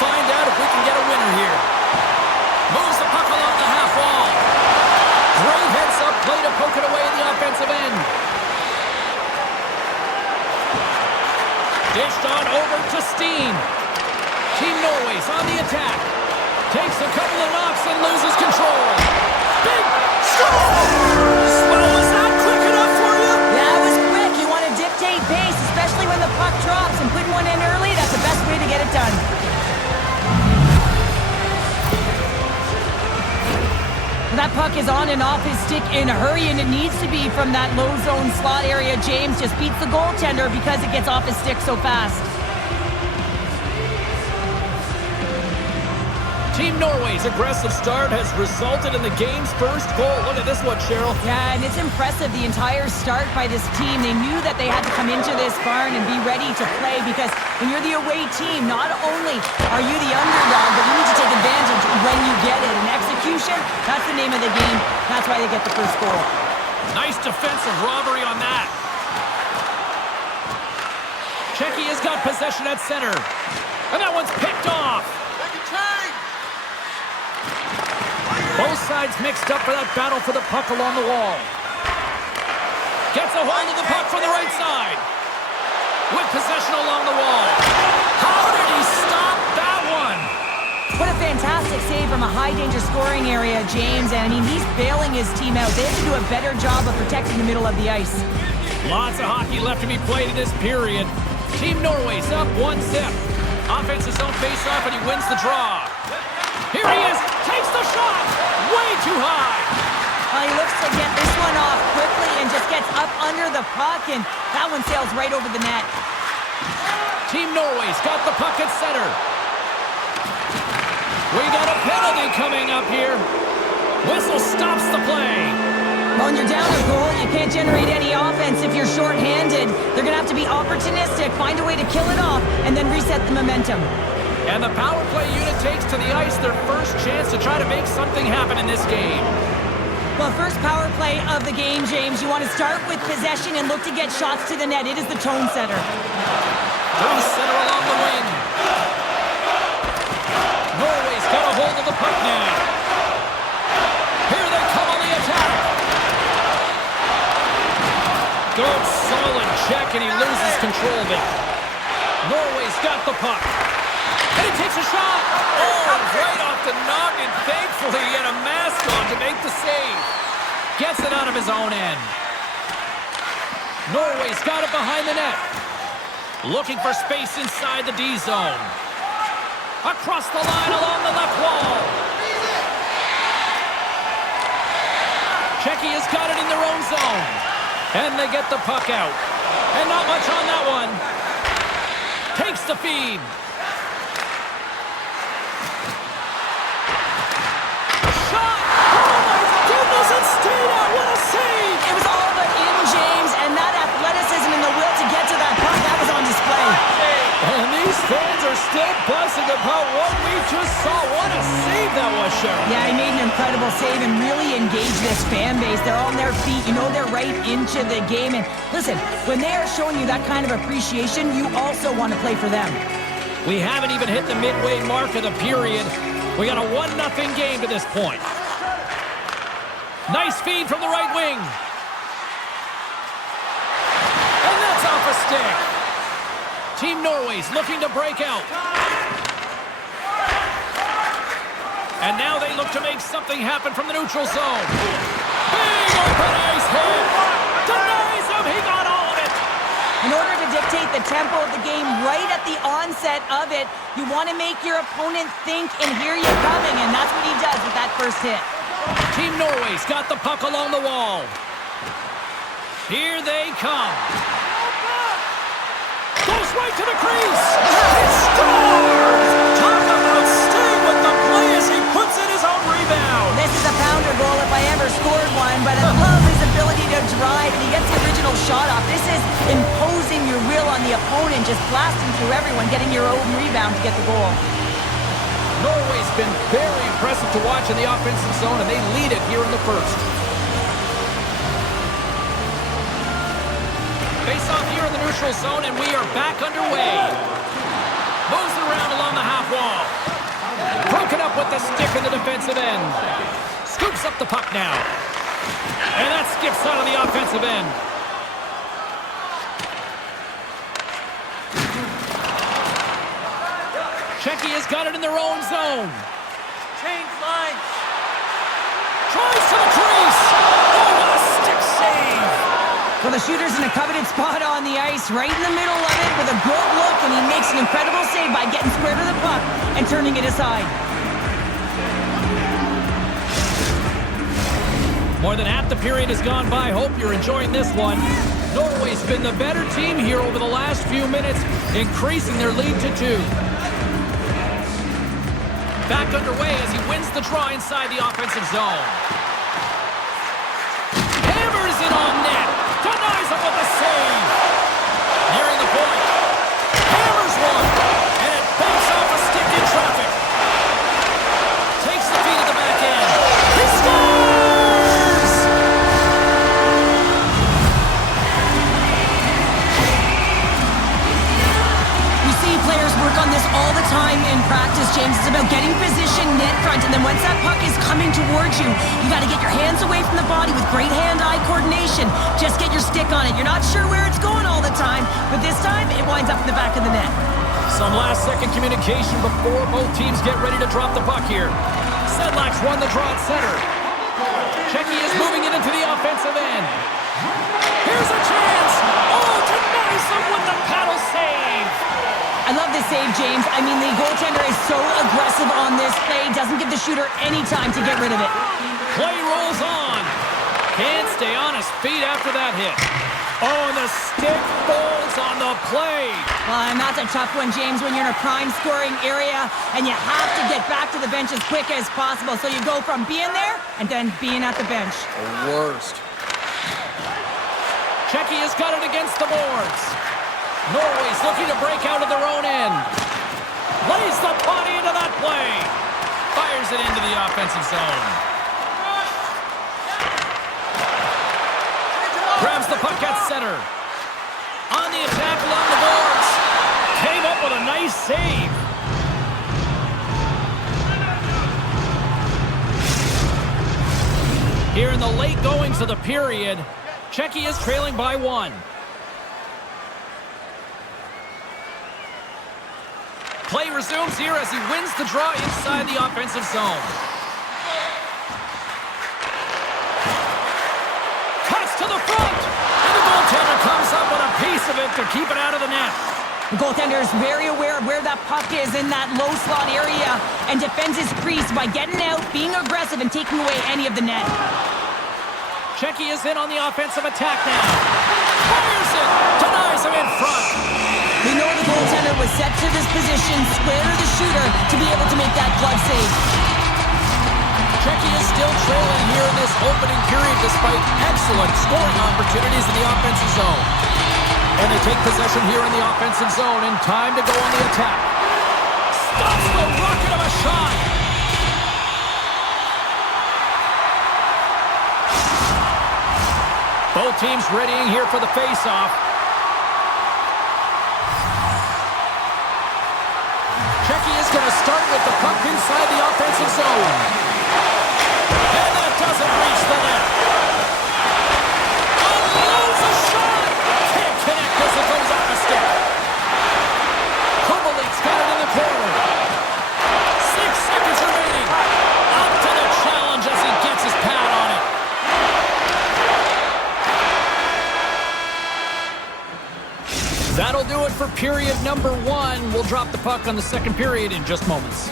find out if we can get a winner here. Moves the puck along the half wall. Great heads-up play to poke it away in the offensive end. Dished on over to Steen. Team Norway's on the attack. Takes a couple of knocks and loses control. Big score! Slow, is that quick enough for you? Yeah, it was quick. You want to dictate pace, especially when the puck drops, and putting one in early, that's the best way to get it done. That puck is on and off his stick in a hurry, and it needs to be from that low zone slot area. James just beats the goaltender because it gets off his stick so fast. Team Norway's aggressive start has resulted in the game's first goal. Look at this one, Cheryl. Yeah, and it's impressive, the entire start by this team. They knew that they had to come into this barn and be ready to play, because when you're the away team, not only are you the underdog, but you need to take advantage when you get it. And execution, that's the name of the game. That's why they get the first goal. Nice defensive robbery on that. Czechia has got possession at center. And that one's picked off. Both sides mixed up for that battle for the puck along the wall. Gets a hold of the puck from the right side. With possession along the wall. How did he stop that one? What a fantastic save from a high-danger scoring area, James. And, I mean, he's bailing his team out. They have to do a better job of protecting the middle of the ice. Lots of hockey left to be played in this period. Team Norway's up 1-0. Offense his own face-off, and he wins the draw. Here he is. Takes the shot. Way too high. He looks to get this one off quickly and just gets up under the puck, and that one sails right over the net. Team Norway's got the puck at center. We got a penalty coming up here. Whistle stops the play. Well, when you're down a goal, you can't generate any offense if you're shorthanded. They're going to have to be opportunistic, find a way to kill it off, and then reset the momentum. And the power play unit takes to the ice their first chance to try to make something happen in this game. Well, first power play of the game, James. You want to start with possession and look to get shots to the net. It is the tone setter. Through center along the wing. Norway's got a hold of the puck now. Here they come on the attack. Good solid check, and he loses control of it. Norway's got the puck. And he takes a shot. Oh, right off the noggin. Thankfully, he had a mask on to make the save. Gets it out of his own end. Norway's got it behind the net. Looking for space inside the D zone. Across the line along the left wall. Czechia's got it in their own zone. And they get the puck out. And not much on that one. Takes the feed. What a save! It was all but in, James, and that athleticism and the will to get to that puck, that was on display. And these fans are still buzzing about what we just saw. What a save that was, Cheryl. Yeah, he made an incredible save and really engaged this fan base. They're on their feet. You know they're right into the game. And listen, when they are showing you that kind of appreciation, you also want to play for them. We haven't even hit the midway mark of the period. We got a 1-0 game to this point. Nice feed from the right wing. And that's off a stick. Team Norway's looking to break out. And now they look to make something happen from the neutral zone. Big open ice hit. Denies him. He got all of it. In order to dictate the tempo of the game right at the onset of it, you want to make your opponent think and hear you coming, and that's what he does with that first hit. Team Norway's got the puck along the wall. Here they come. Goes right to the crease. He scores! Talk about staying with the play as he puts in his own rebound. This is a pounder goal if I ever scored one, but I love his ability to drive, and he gets the original shot off. This is imposing your will on the opponent, just blasting through everyone, getting your own rebound to get the goal. Norway's been very impressive to watch in the offensive zone, and they lead it here in the first. Face off here in the neutral zone, and we are back underway. Moves it around along the half wall. Broken up with the stick in the defensive end. Scoops up the puck now. And that skips out of the offensive end. Czechia has got it in their own zone. Change lines. Tries to the crease. Oh, what a stick save. Well, the shooter's in a coveted spot on the ice, right in the middle of it with a good look, and he makes an incredible save by getting square to the puck and turning it aside. More than half the period has gone by. Hope you're enjoying this one. Norway's been the better team here over the last few minutes, increasing their lead to 2. Back underway as he wins the draw inside the offensive zone. Hammers it on net. Denies him with a save. Nearing the point. Hammers one. And it banks off a stick in traffic. Takes the feed at the back end. He scores! You see players work on this all the time in practice, James. It's about getting position net front, and then once that puck is coming towards you, you got to get your hands away from the body with great hand-eye coordination. Just get your stick on it. You're not sure where it's going all the time, but this time it winds up in the back of the net. Some last-second communication before both teams get ready to drop the puck here. Sedlak's won the draw at center. Czechia is moving it into the offensive end. Here's a chance. Oh, denies him with the paddle save. I love this save, James. I mean, the goaltender is so aggressive on this play. Doesn't give the shooter any time to get rid of it. Play rolls on. Can't stay on his feet after that hit. Oh, and the stick falls on the play. Well, and that's a tough one, James, when you're in a prime scoring area and you have to get back to the bench as quick as possible. So you go from being there and then being at the bench. The worst. Czechia's got it against the boards. Norway's looking to break out of their own end. Lays the body into that play. Fires it into the offensive zone. Grabs the puck at center. On the attack along the boards. Came up with a nice save. Here in the late goings of the period, Czechia is trailing by 1. Play resumes here as he wins the draw inside the offensive zone. Cuts to the front! And the goaltender comes up with a piece of it to keep it out of the net. The goaltender is very aware of where that puck is in that low slot area and defends his crease by getting out, being aggressive, and taking away any of the net. Czechia is in on the offensive attack now. Fires it! Denies him in front. We know the goaltender was set to this position, square to the shooter, to be able to make that glove save. Czechia is still trailing here in this opening period despite excellent scoring opportunities in the offensive zone. And they take possession here in the offensive zone and time to go on the attack. Stops the rocket of a shot. Both teams readying here for the face-off. Czechia is going to start with the puck inside the offensive zone. And that doesn't reach the net. Unloads a shot. Can't connect as it goes off the stick. Kovalik's got it in the corner. 6 seconds remaining. Up to the challenge as he gets his pad on it. That'll do it for period number 1. We'll drop the puck on the second period in just moments.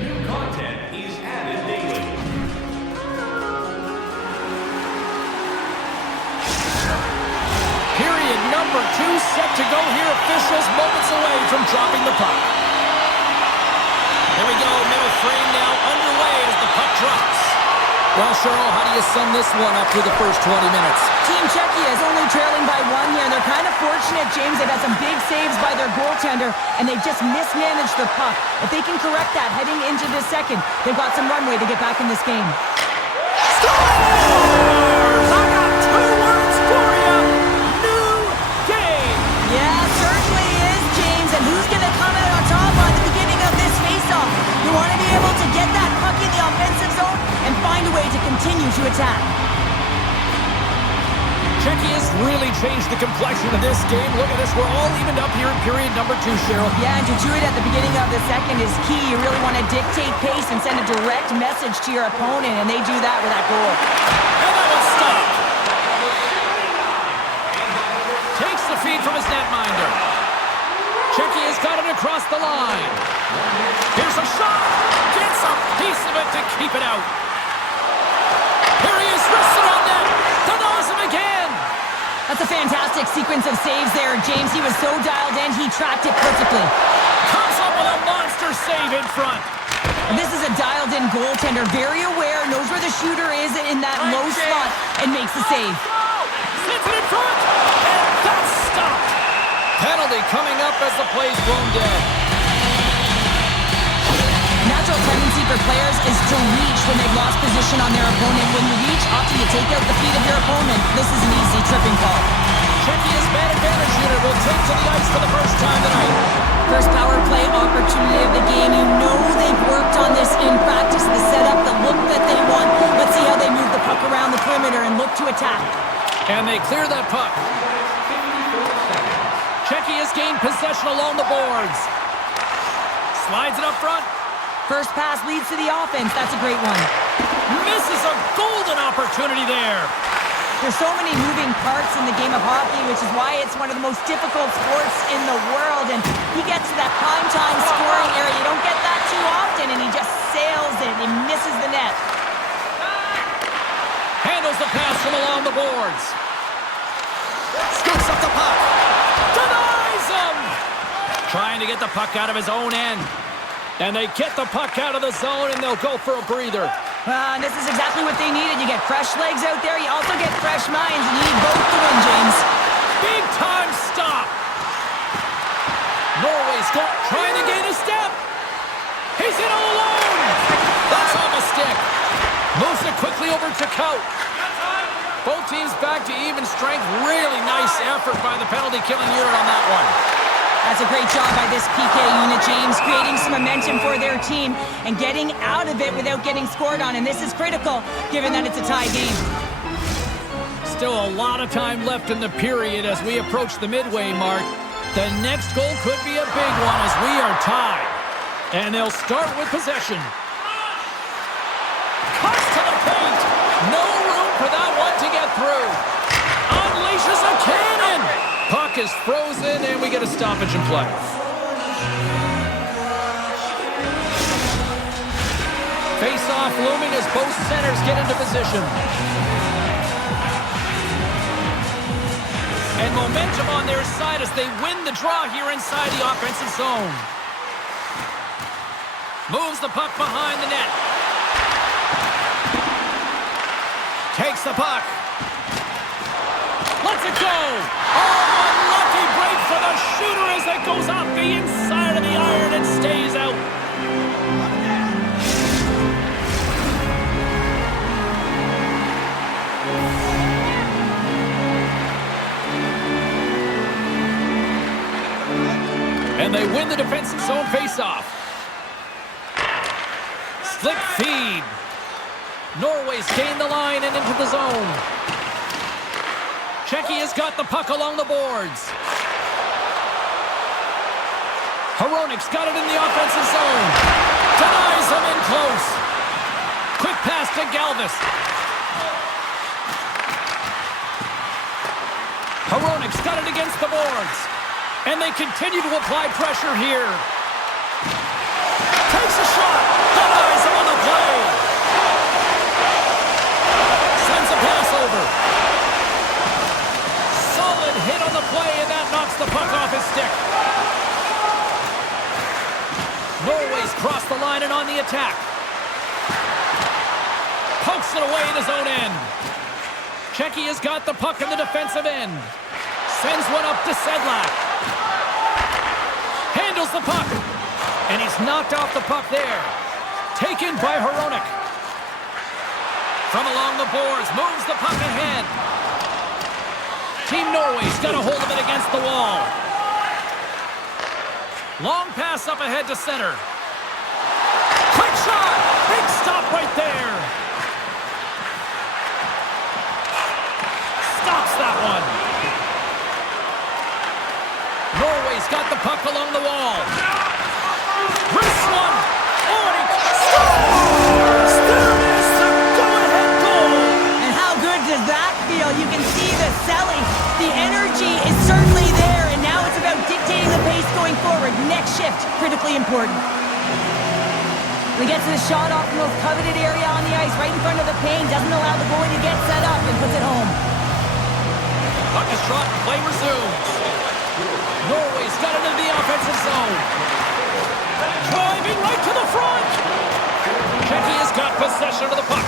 New content is added daily. Period number 2 set to go here. Officials moments away from dropping the puck. Here we go. Middle frame now underway as the puck drops. Well, Cheryl, how do you sum this one up through the first 20 minutes? Team Czechia is only trailing by 1 here, and they're kind of fortunate, James. They've had some big saves by their goaltender, and they've just mismanaged the puck. If they can correct that heading into the second, they've got some runway to get back in this game. Scores! I got 2! attack. Czechia has really changed the complexion of this game. Look at this. We're all evened up here in period number 2, Cheryl. Yeah, and to do it at the beginning of the second is key. You really want to dictate pace and send a direct message to your opponent, and they do that with that goal. And that was stopped. Takes the feed from his netminder. Czechia has got it across the line. Here's a shot. Gets a piece of it to keep it out. Here he is, wristed on net. Denies him again. That's a fantastic sequence of saves there, James. He was so dialed in, he tracked it perfectly. Comes up with a monster save in front. And this is a dialed-in goaltender, very aware, knows where the shooter is in that low slot, and makes the save. Sends it in front, and that's stopped. Penalty coming up as the play's blown dead. Natural tendency for players is to reach when they've lost position on their opponent. When you reach, often you take out the feet of your opponent. This is an easy tripping call. Czechia's man advantage unit will take to the ice for the first time tonight. First power play opportunity of the game. You know they've worked on this in practice, the setup, the look that they want. Let's see how they move the puck around the perimeter and look to attack. And they clear that puck. Czechia's gained possession along the boards. Slides it up front. First pass leads to the offense. That's a great one. Misses a golden opportunity there. There's so many moving parts in the game of hockey, which is why it's one of the most difficult sports in the world. And he gets to that prime-time scoring area. You don't get that too often, and he just sails it. He misses the net. Handles the pass from along the boards. Scoops up the puck. Denies him. Trying to get the puck out of his own end. And they get the puck out of the zone, and they'll go for a breather. And this is exactly what they needed. You get fresh legs out there. You also get fresh minds, and you need both to win, James. Big time stop. Norway's trying to gain a step. He's in all alone. That's off a stick. Moves it quickly over to Cout. Both teams back to even strength. Really nice effort by the penalty-killing unit on that one. That's a great job by this PK unit, James, creating some momentum for their team and getting out of it without getting scored on. And this is critical, given that it's a tie game. Still a lot of time left in the period as we approach the midway mark. The next goal could be a big one as we are tied. And they'll start with possession. Cuts to the paint. No room for that one to get through. Unleashes a cannon. Puck is frozen, and we get a stoppage in play. Face-off looming as both centers get into position. And momentum on their side as they win the draw here inside the offensive zone. Moves the puck behind the net. Takes the puck. Lets it go. Oh, unlucky break for the shooter as it goes off the inside of the iron and stays out. And they win the defensive zone faceoff. Slick feed. Norway's gained the line and into the zone. Czechia's got the puck along the boards. Hronik's got it in the offensive zone. Denies him in close. Quick pass to Galvis. Hronik's got it against the boards. And they continue to apply pressure here. Takes a shot. Denies him on the play. Sends a pass over. Solid hit on the play, and that knocks the puck off his stick. Norway's crossed the line and on the attack. Pokes it away in his own end. Czechia's got the puck in the defensive end. Sends one up to Sedlak. Handles the puck. And he's knocked off the puck there. Taken by Hronik. From along the boards, moves the puck ahead. Team Norway's got a hold of it against the wall. Long pass up ahead to center. Quick shot! Big stop right there. stops that one. Norway's got the puck along the wall. Wrist one. Oh, and he scores! There it is, the go-ahead goal. And how good does that feel? You can see the selling. The energy is certainly there, and now it's about dictating the pace going forward. Next shift, critically important. He gets the shot off the most coveted area on the ice, right in front of the pane, doesn't allow the goalie to get set up, and puts it home. Puck is shot, play resumes. Norway's got it in the offensive zone. Driving right to the front. Czechia's got possession of the puck.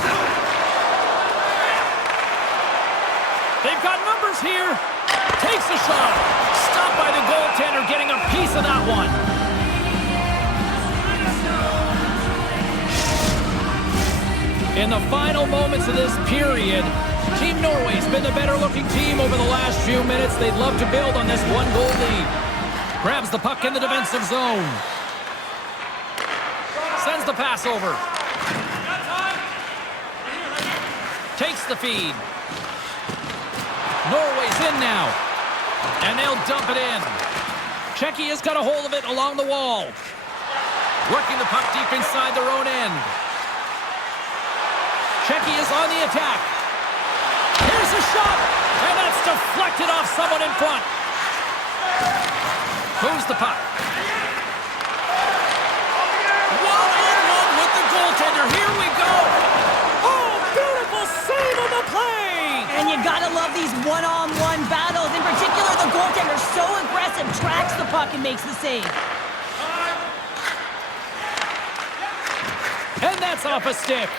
They've got numbers here. Takes a shot. Stopped by the goaltender, getting a piece of that one. In the final moments of this period, Team Norway's been the better-looking team over the last few minutes. They'd love to build on this one-goal lead. Grabs the puck in the defensive zone. Sends the pass over. Takes the feed. Norway's in now. And they'll dump it in. Czechia's got a hold of it along the wall. Working the puck deep inside their own end. Czechia's on the attack. Here's a shot, and that's deflected off someone in front. Moves the puck. One-on-one with the goaltender. Here we go. Oh, beautiful save on the play. And you gotta love these one-on-one battles. In particular, the goaltender, so aggressive, tracks the puck and makes the save. And that's off a stick.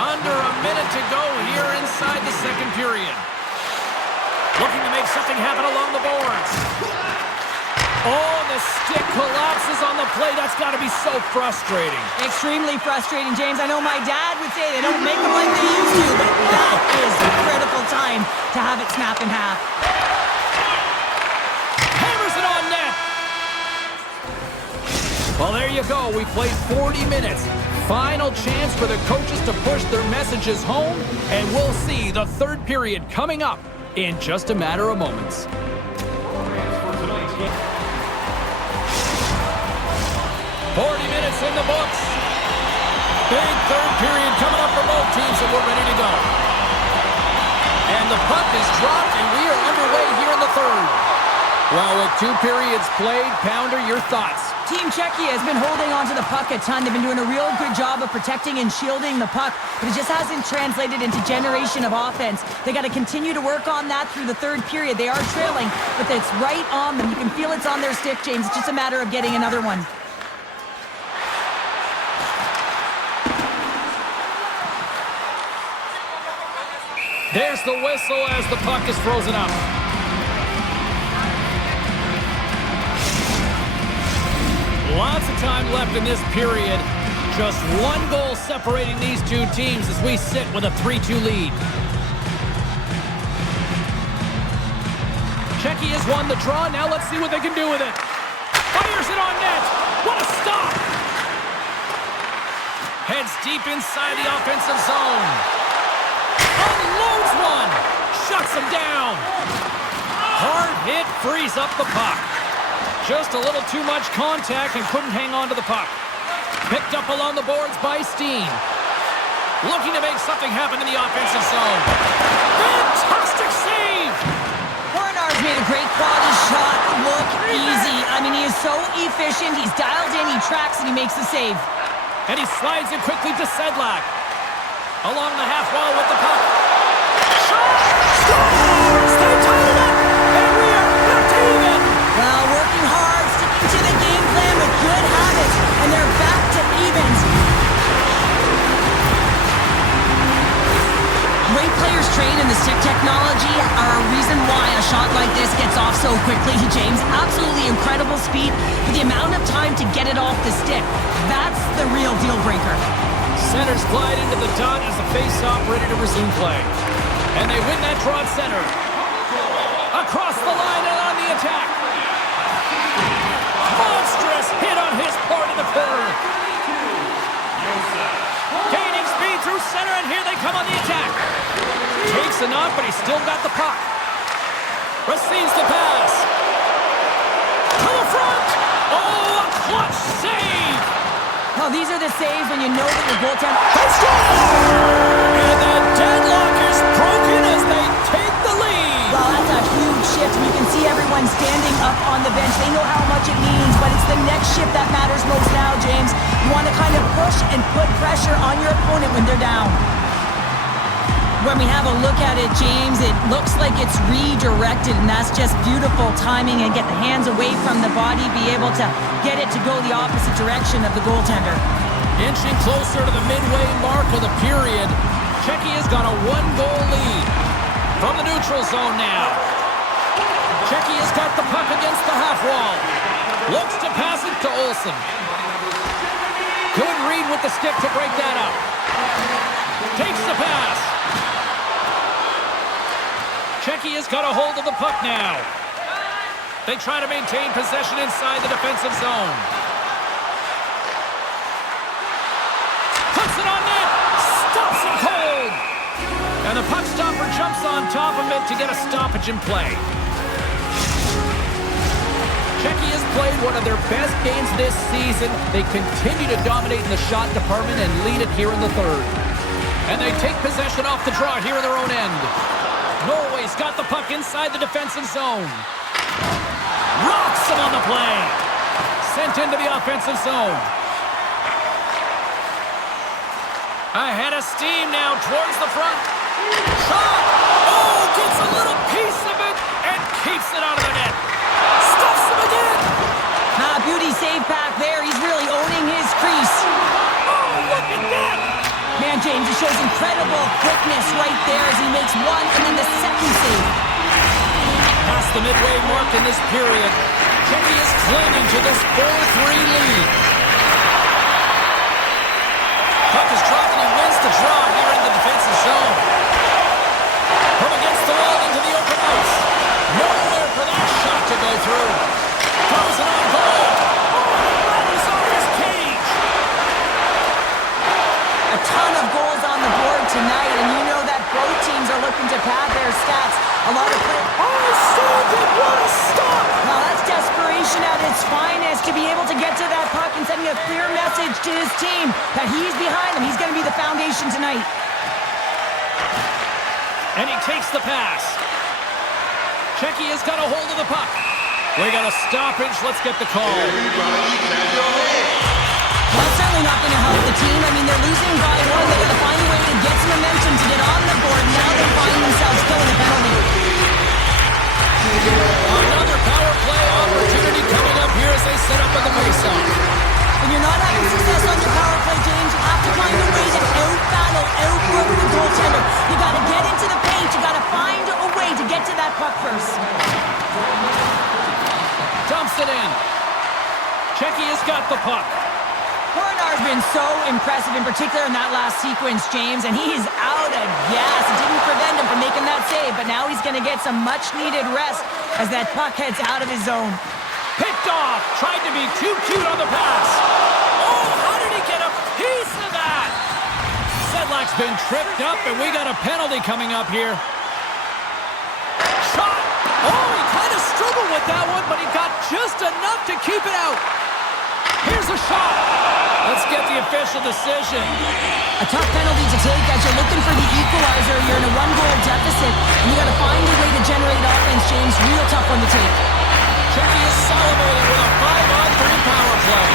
Under a minute to go here inside the second period. Looking to make something happen along the boards. Oh, the stick collapses on the play. That's got to be so frustrating. Extremely frustrating, James. I know my dad would say they don't make them like they used to, but that is a critical time to have it snap in half. Hammers it on net. Well, there you go. We played 40 minutes. Final chance for the coaches to push their messages home, and we'll see the third period coming up in just a matter of moments. 40 minutes in the books. Big third period coming up for both teams, and we're ready to go. And the puck is dropped, and we are underway here in the third. Well, with 2 periods played, Pounder, your thoughts? Team Czechia has been holding on to the puck a ton. They've been doing a real good job of protecting and shielding the puck, but it just hasn't translated into generation of offense. They got to continue to work on that through the third period. They are trailing, but it's right on them. You can feel it's on their stick, James. It's just a matter of getting another one. There's the whistle as the puck is frozen up. Lots of time left in this period. Just 1 goal separating these two teams as we sit with a 3-2 lead. Czechia's won the draw. Now let's see what they can do with it. Fires it on net. What a stop! Heads deep inside the offensive zone. Unloads one. Shuts him down. Hard hit frees up the puck. Just a little too much contact and couldn't hang on to the puck. Picked up along the boards by Steen. Looking to make something happen in the offensive zone. Fantastic save! Warner's made a great quality shot look easy. I mean, he is so efficient. He's dialed in, he tracks, and he makes the save. And he slides it quickly to Sedlak. Along the half wall with the puck. Shot! Scores! They tie it up! And we are back to even! Well, working hard, sticking to the game plan with good habits, and they're back to evens. Great players trained in the stick technology are a reason why a shot like this gets off so quickly, James. Absolutely incredible speed, but the amount of time to get it off the stick, that's the real deal breaker. Centers glide into the dot as the face-off ready to resume play. And they win that draw at center. Across the line and on the attack. Monstrous hit on his part in the corner. Gaining speed through center, and here they come on the attack. Takes enough, but he's still got the puck. Receives the pass. To the front. Oh, a clutch save. Well, these are the saves when you know that your goaltender... They score! And the deadlock is broken as they take the lead. Well, that's a huge shift, and you can see everyone standing up on the bench. They know how much it means, but it's the next shift that matters most now, James. You want to kind of push and put pressure on your opponent when they're down. When we have a look at it, James, it looks like it's redirected, and that's just beautiful timing, and get the hands away from the body, be able to get it to go the opposite direction of the goaltender. Inching closer to the midway mark of the period. Czechia's got a one-goal lead. From the neutral zone now. Czechia's got the puck against the half wall. Looks to pass it to Olsen. Good read with the stick to break that up. Takes the pass. Czechia's got a hold of the puck now. They try to maintain possession inside the defensive zone. Puts it on net. Stops it cold. And the puck stopper jumps on top of it to get a stoppage in play. Czechia's played one of their best games this season. They continue to dominate in the shot department and lead it here in the third. And they take possession off the draw here in their own end. Norway's got the puck inside the defensive zone. Rocks him on the play. Sent into the offensive zone. Ahead of steam now towards the front. Shot! Oh, gets a little piece of it and keeps it out of the net. Stuffs him again. Beauty save back there. He's really owning his crease. Oh, look at that. Man, James, it shows incredible quickness right there as he makes one and then the second save. Past the midway mark in this period, Czechia is clinging to this 4-3 lead. Puck is dropped and he wins the draw here in the defensive zone. From against the wall into the open ice. Nowhere for that shot to go through. Throws it on goal. Oh, he's off his cage. A ton of goals on the board tonight, and you know that both teams are looking to pad their stats. A lot of players... Oh, saved it! What a stop! Well, that's desperation at its finest, to be able to get to that puck and sending a clear message to his team that he's behind them. He's going to be the foundation tonight. And he takes the pass. Czechia's got a hold of the puck. We got a stoppage. Let's get the call. Well, it's certainly not going to help the team. I mean, they're losing by one. They got to find a way to get some momentum to get on the board. Now they find themselves killing a penalty. Another power play opportunity coming up here as they set up in the faceoff. When you're not having success on your power play, James, you have to find a way to out-battle, outwork the goaltender. You got to get into the paint. You got to find a way to get to that puck first. Dumps it in. Czechia's got the puck. Hornar's been so impressive, in particular in that last sequence, James, and he is out of gas. It didn't prevent him from making that save, but now he's going to get some much-needed rest as that puck heads out of his zone. Picked off. Tried to be too cute on the pass. Oh, how did he get a piece of that? Sedlak's been tripped up, and we got a penalty coming up here. Shot. Oh, he kind of struggled with that one, but he got just enough to keep it out. Here's a shot. Let's get the official decision. A tough penalty to take as you're looking for the equalizer. You're in a one-goal deficit, and you got to find a way to generate offense, James. Real tough one to take. Czechia is salivating with a 5-on-3 power play.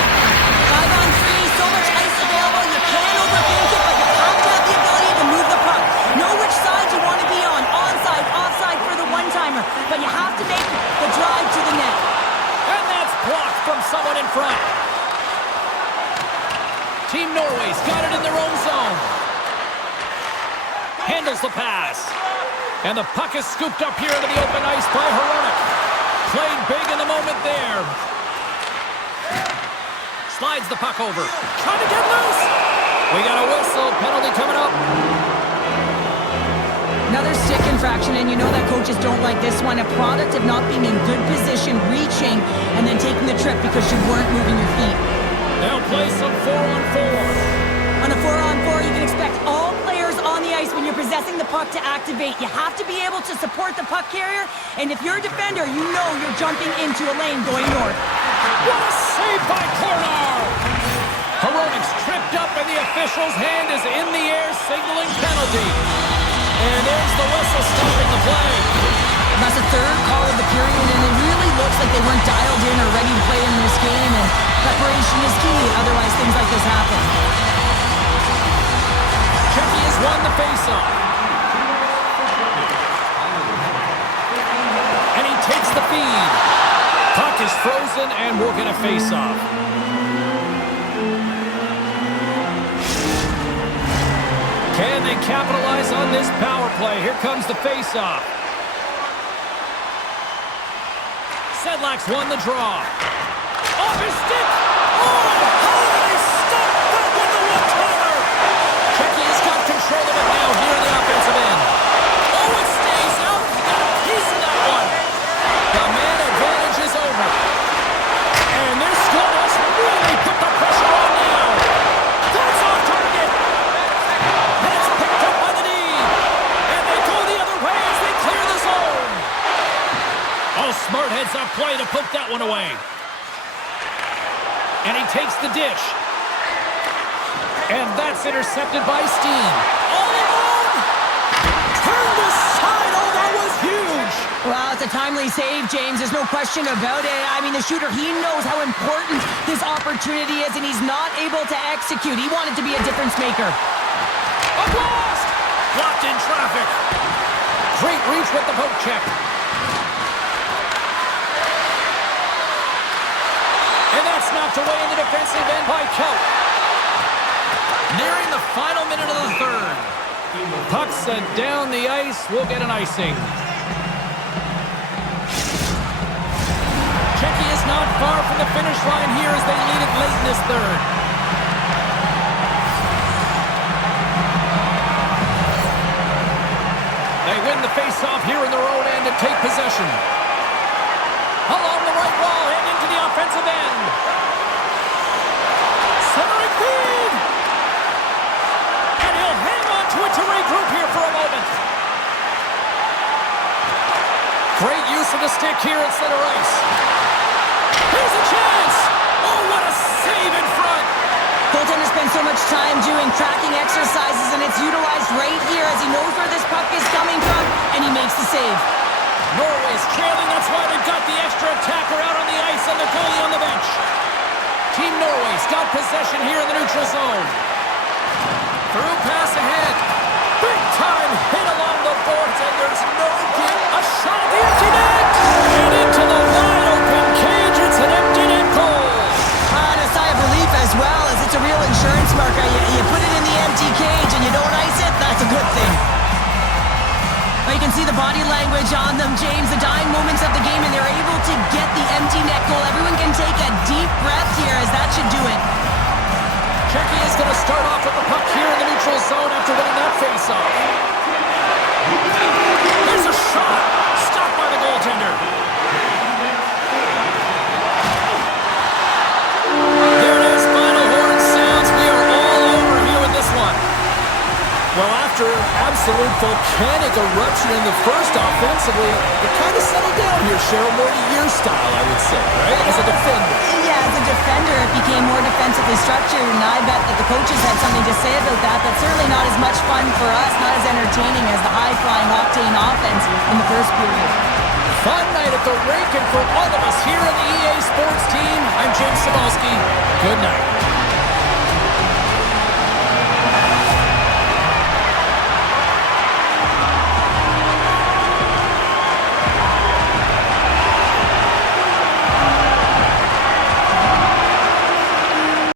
5-on-3, so much ice available. You can't overthink it, but you have to have the ability to move the puck. Know which side you want to be on. Onside, offside for the one-timer. But you have to make the drive to the net. And that's blocked from someone in front. Team Norway's got it in their own zone. Handles the pass. And the puck is scooped up here into the open ice by Hronek. Played big in the moment there. Slides the puck over. Trying to get loose. We got a whistle. Penalty coming up. Another stick infraction, and you know that coaches don't like this one. A product of not being in good position, reaching, and then taking the trip because you weren't moving your feet. They'll play some 4-on-4. On a 4-on-4, you can expect all players on the ice when you're possessing the puck puck to activate. You have to be able to support the puck carrier, and if you're a defender, you know you're jumping into a lane going north. What a save by Cornar! Heroics tripped up, and the official's hand is in the air, signaling penalty. And there's the whistle stopping the play. That's the third call of the period, and it really looks like they weren't dialed in or ready to play in this game, and preparation is key, otherwise things like this happen. Czechia has won the faceoff. And he takes the feed. Puck is frozen, and we'll get a faceoff. Can they capitalize on this power play? Here comes the faceoff. Sedlak's won the draw. Off his stick! Oh, how did he stop that with the one-timer? Czechia's got control of it now here in the offensive end. Oh, it stays out. He got a piece of that one. The man advantage is over. And this squad has really put the pressure on now. That's off target. And it's picked up by the D. And they go the other way as they clear the zone. Oh, smart heads-up play to poke that one away. And he takes the dish. And that's intercepted by Steen. All alone! Turned aside. Oh, that was huge! Well, it's a timely save, James. There's no question about it. I mean, the shooter, he knows how important this opportunity is, and he's not able to execute. He wanted to be a difference maker. A blast! Blocked in traffic. Great reach with the poke check. And that's knocked away in the defensive end by Kelp. Nearing the final minute of the third. Puck sent down the ice. We'll get an icing. Czechia is not far from the finish line here as they lead it late in this third. They win the face-off here in their own end and take possession. Along the right wall, heading into the offensive end. Centering feed! And he'll hang on to it to regroup here for a moment. Great use of the stick here at center ice. Here's a chance! Oh, what a save in front! Goaltender spends so much time doing tracking exercises, and it's utilized right here as he knows where this puck is coming from, and he makes the save. Norway's trailing, that's why they've got the extra attacker out on the ice and the goalie on the bench. Team Norway's got possession here in the neutral zone. Through pass ahead. Big time hit along the boards, and there's no get. A shot at the empty net! And into the wide open cage, it's an empty net goal. And a sigh of relief as well, as it's a real insurance marker. You put it in the empty cage and you don't ice it, that's a good thing. Well, you can see the body language on them, James, the dying moments of the game, and they're able to get the empty net goal. Everyone can take a deep breath here, as that should do it. Czechia is going to start off with the puck here in the neutral zone after winning that faceoff. There's a shot! Stopped by the goaltender. There it is, final horn sounds. We are all over here with this one. Well, after absolute volcanic eruption in the first offensively, it kind of settled down here, Cheryl, more to your style, I would say, right? As a defender. Yeah, as a defender, it became more defensively structured, and I bet that the coaches had something to say about that, but certainly not as much fun for us, not as entertaining as the high-flying octane offense in the first period. Fun night at the rink, and for all of us here on the EA Sports team, I'm James Cebulski. Good night.